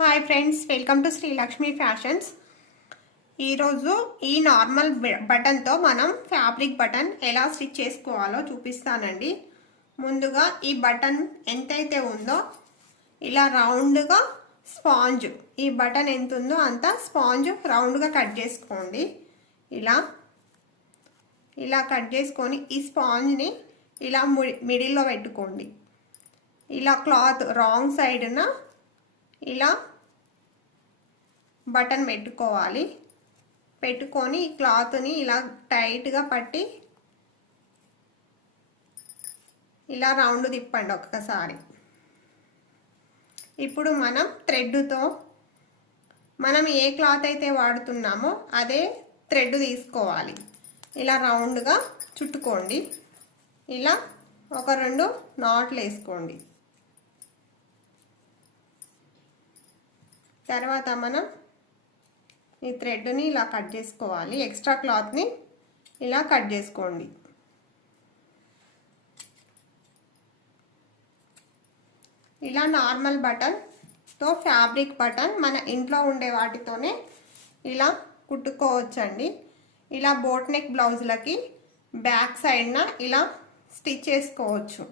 Hi friends welcome to Sri Lakshmi fashions ఈరోజు ఈ normal బటన్తో మనం ఫ్యాబ్రిక్ బటన్ ఎలా స్టిచ్ చేసుకోవాలో చూపిస్తానండి. ముందుగా ఈ బటన్ ఎంతైతే ఉందో ఇలా రౌండ్గా స్పాంజ్ ఈ బటన్ ఎంత ఉందో అంత స్పాంజ్ రౌండ్గా కట్ చేసుకోండి. ఇలా ఇలా కట్ చేసుకొని ఈ స్పాంజ్ని ఇలా ముడి- మిడిల్లో పెట్టుకోండి. ఇలా క్లాత్ రాంగ్ సైడ్న ఇలా బటన్ పెట్టుకోవాలి. పెట్టుకొని ఈ క్లాత్ని ఇలా టైట్గా పట్టి ఇలా రౌండ్ తిప్పండి ఒక్కసారి. ఇప్పుడు మనం థ్రెడ్తో మనం ఏ క్లాత్ అయితే వాడుతున్నామో అదే థ్రెడ్ తీసుకోవాలి. ఇలా రౌండ్గా చుట్టుకోండి. ఇలా ఒక రెండు నాట్లు వేసుకోండి. తర్వాత మనం ఈ థ్రెడ్ని ఇలా కట్ చేసుకోవాలి. ఎక్స్ట్రా క్లాత్ని ఇలా కట్ చేసుకోండి. ఇలా నార్మల్ బటన్తో ఫ్యాబ్రిక్ బటన్ మన ఇంట్లో ఉండే వాటితోనే ఇలా కుట్టుకోవచ్చండి. ఇలా బోట్ నెక్ బ్లౌజులకి బ్యాక్ సైడ్న ఇలా స్టిచ్ చేసుకోవచ్చు.